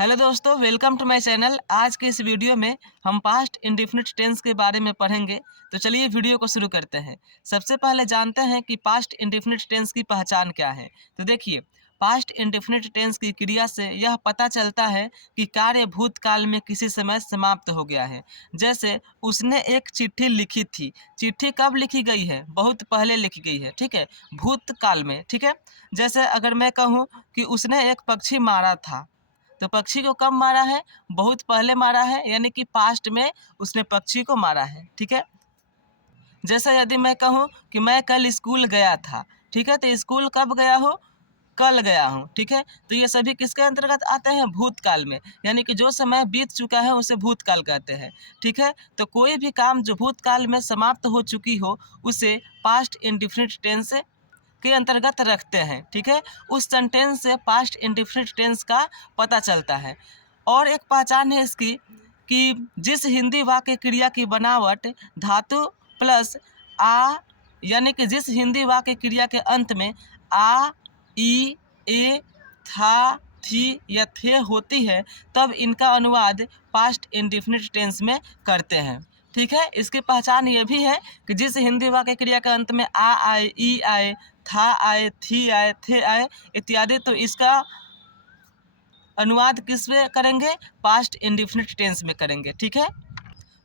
Hello दोस्तों, welcome to my channel. आज के इस वीडियो में हम पास्ट इंडेफिनिट टेंस के बारे में पढ़ेंगे। तो चलिए वीडियो को शुरू करते हैं। सबसे पहले जानते हैं कि पास्ट इंडेफिनिट टेंस की पहचान क्या है। तो देखिए, पास्ट इंडेफिनिट टेंस की क्रिया से यह पता चलता है कि कार्य भूतकाल में किसी समय समाप्त हो गया है। जैसे उसने एक चिट्ठी लिखी थी। चिट्ठी कब लिखी गई है? बहुत पहले लिखी गई है, ठीक है, भूतकाल में, ठीक है। जैसे अगर मैं कहूँ कि उसने एक पक्षी मारा था, तो पक्षी को कब मारा है? बहुत पहले मारा है, यानी कि पास्ट में उसने पक्षी को मारा है, ठीक है। जैसे यदि मैं कहूँ कि मैं कल स्कूल गया था, ठीक है, तो स्कूल कब गया हो? कल गया हूँ, ठीक है। तो ये सभी किसके अंतर्गत आते हैं? भूतकाल में, यानी कि जो समय बीत चुका है उसे भूतकाल कहते हैं, ठीक है। तो कोई भी काम जो भूतकाल में समाप्त हो चुकी हो उसे पास्ट इंडेफिनिट टेंस के अंतर्गत रखते हैं, ठीक है। उस सेंटेंस से पास्ट इंडेफिनिट टेंस का पता चलता है। और एक पहचान है इसकी कि जिस हिंदी वाक्य क्रिया की बनावट धातु प्लस आ, यानी कि जिस हिंदी वाक्य क्रिया के अंत में आ, ई, ए, था, थी या थे होती है, तब इनका अनुवाद पास्ट इंडेफिनिट टेंस में करते हैं, ठीक है। इसकी पहचान ये भी है कि जिस हिंदी वाक्य क्रिया के अंत में आ आए, ई आए, था आए, थी आए, थे आए इत्यादि, तो इसका अनुवाद किस में करेंगे? पास्ट इंडेफिनिट टेंस में करेंगे, ठीक है।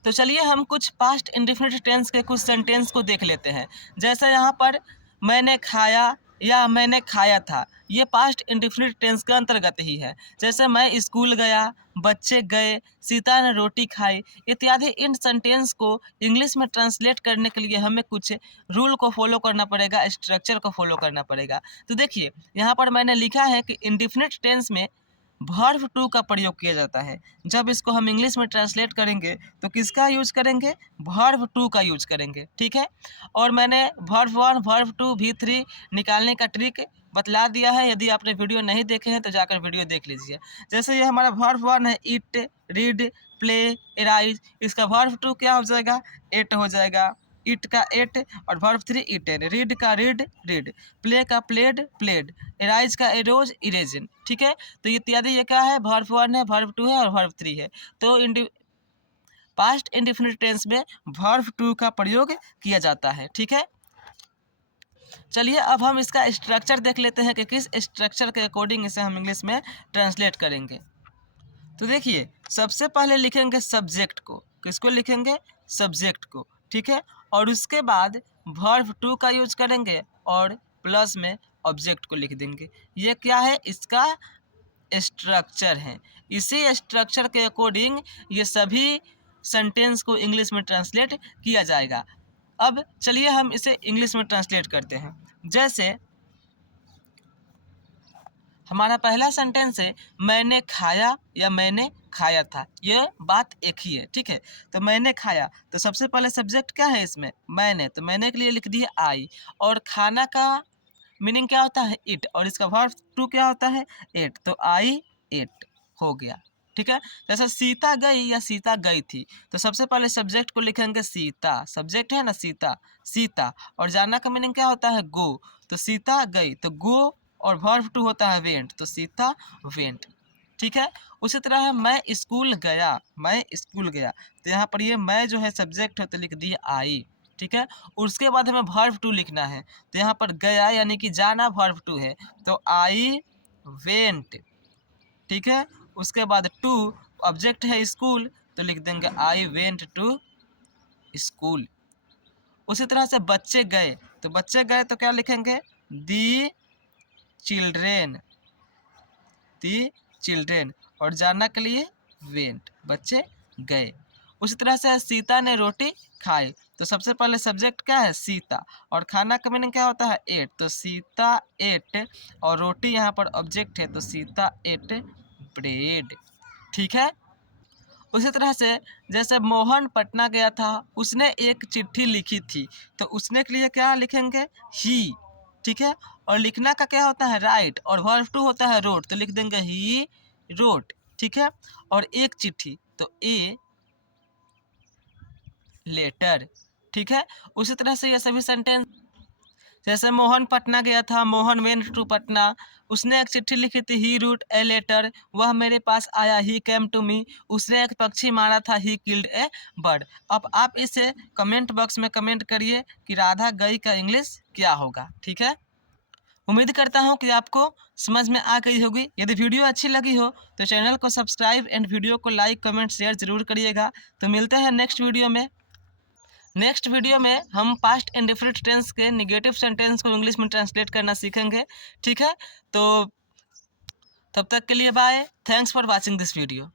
तो चलिए हम कुछ पास्ट इंडेफिनिट टेंस के कुछ सेंटेंस को देख लेते हैं। जैसे यहाँ पर मैंने खाया या मैंने खाया था, ये पास्ट इंडेफिनिट टेंस के अंतर्गत ही है। जैसे मैं स्कूल गया, बच्चे गए, सीता ने रोटी खाई इत्यादि। इन सेंटेंस को इंग्लिश में ट्रांसलेट करने के लिए हमें कुछ रूल को फॉलो करना पड़ेगा, स्ट्रक्चर को फॉलो करना पड़ेगा। तो देखिए, यहाँ पर मैंने लिखा है कि इंडेफिनिट टेंस में वर्ब टू का प्रयोग किया जाता है। जब इसको हम इंग्लिश में ट्रांसलेट करेंगे तो किसका यूज करेंगे? वर्ब टू का यूज करेंगे, ठीक है। और मैंने verb one, verb to, V3 निकालने का ट्रिक बतला दिया है। यदि आपने वीडियो नहीं देखे हैं तो जाकर वीडियो देख लीजिए। जैसे ये हमारा वर्ब वन है, इट, रीड, प्ले, एराइज। इसका वर्ब टू क्या हो जाएगा? एट हो जाएगा। इट का एट और वर्ब थ्री इटेन। रीड का रीड, रीड। प्ले का प्लेड, प्लेड। एराइज का एरोज, इरेजन, ठीक है। तो इत्यादि ये क्या है? वर्ब वन है, वर्ब टू है और वर्ब थ्री है। तो पास्ट इंडेफिनिट टेंस में वर्ब टू का प्रयोग किया जाता है, ठीक है। चलिए अब हम इसका स्ट्रक्चर देख लेते हैं कि किस स्ट्रक्चर के अकॉर्डिंग इसे हम इंग्लिश में ट्रांसलेट करेंगे। तो देखिए, सबसे पहले लिखेंगे सब्जेक्ट को। किसको लिखेंगे? सब्जेक्ट को, ठीक है। और उसके बाद वर्ब टू का यूज करेंगे और प्लस में ऑब्जेक्ट को लिख देंगे। ये क्या है? इसका स्ट्रक्चर है। इसी स्ट्रक्चर के अकॉर्डिंग ये सभी सेंटेंस को इंग्लिश में ट्रांसलेट किया जाएगा। अब चलिए हम इसे इंग्लिश में ट्रांसलेट करते हैं। जैसे हमारा पहला सेंटेंस है, मैंने खाया या मैंने खाया था। ये बात एक ही है, ठीक है। तो मैंने खाया, तो सबसे पहले सब्जेक्ट क्या है इसमें? मैंने। तो मैंने के लिए लिख दिया आई। और खाना का मीनिंग क्या होता है? इट। और इसका वर्ब टू क्या होता है? एट। तो आई एट हो गया, ठीक है। जैसे सीता गई या सीता गई थी, तो सबसे पहले सब्जेक्ट को लिखेंगे सीता। सब्जेक्ट है ना सीता, सीता। और जाना का मीनिंग क्या होता है? गो। तो सीता गई, तो गो। और वर्ब टू होता है वेंट, तो सीता वेंट, ठीक है। उसी तरह है मैं स्कूल गया, मैं स्कूल गया। तो यहाँ पर ये मैं जो है सब्जेक्ट है, तो लिख दिए आई, ठीक है। उसके बाद हमें वर्ब टू लिखना है। तो यहाँ पर गया यानी कि जाना वर्ब टू है, तो आई वेंट, ठीक है। उसके बाद टू ऑब्जेक्ट है स्कूल, तो लिख देंगे आई वेंट टू स्कूल। उसी तरह से बच्चे गए, तो बच्चे गए तो क्या लिखेंगे? The children, the children. और जाना के लिए वेंट, बच्चे गए। उसी तरह से सीता ने रोटी खाई, तो सबसे पहले सब्जेक्ट क्या है? सीता। और खाना का मीनिंग क्या होता है? एट। तो सीता एट। और रोटी यहाँ पर ऑब्जेक्ट है, तो सीता एट ब्रेड, ठीक है। उसी तरह से जैसे मोहन पटना गया था, उसने एक चिट्ठी लिखी थी, तो उसने के लिए क्या लिखेंगे? ही, ठीक है। और लिखना का क्या होता है? राइट। और वर्ब टू होता है रोट, तो लिख देंगे ही रोट, ठीक है। और एक चिट्ठी, तो ए लेटर, ठीक है। उसी तरह से ये सभी सेंटेंस जैसे मोहन पटना गया था, मोहन वेंट टू पटना। उसने एक चिट्ठी लिखी थी, ही रूट ए लेटर, वह मेरे पास आया, ही केम टू मी। उसने एक पक्षी मारा था, ही किल्ड ए बर्ड। अब आप इसे कमेंट बॉक्स में कमेंट करिए कि राधा गई का इंग्लिश क्या होगा। ठीक है, उम्मीद करता हूँ कि आपको समझ में आ गई होगी। यदि वीडियो अच्छी लगी हो तो चैनल को सब्सक्राइब एंड वीडियो को लाइक कमेंट शेयर ज़रूर करिएगा। तो मिलते हैं नेक्स्ट वीडियो में। नेक्स्ट वीडियो में हम पास्ट इंडेफिनिट टेंस के नेगेटिव सेंटेंस को इंग्लिश में ट्रांसलेट करना सीखेंगे। ठीक है, तो तब तक के लिए bye. Thanks for watching this video.